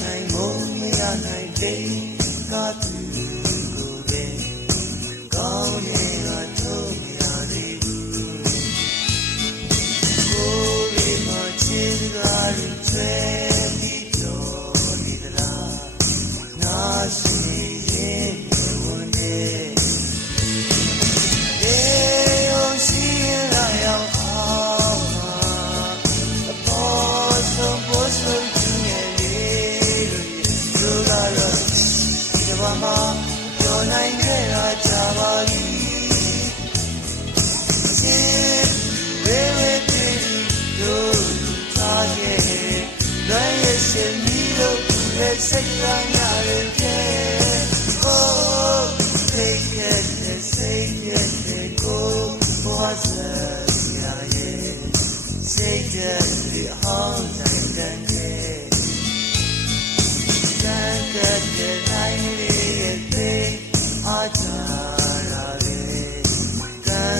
နိုင်မုံမရနိုင်တိတ်ကသူ မှာပြောနိုင်ခဲ့တာကြပါလိမ့်ရှင်ဝေဝေပြည်တို့သားရဲ့လွယ်ရဲ့ရှင်မီတို့ရဲ့စိတ်ကညာရဲ့ပြဲ Oh, take it, take it, go, what's love? Take it, the whole night and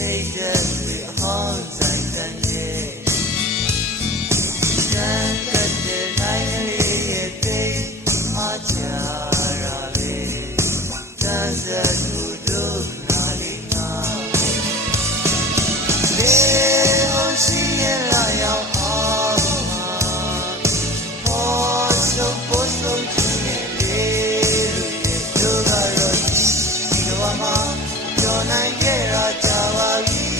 say that we all တော်နိုင်ခဲ့တာကြာပါပြီ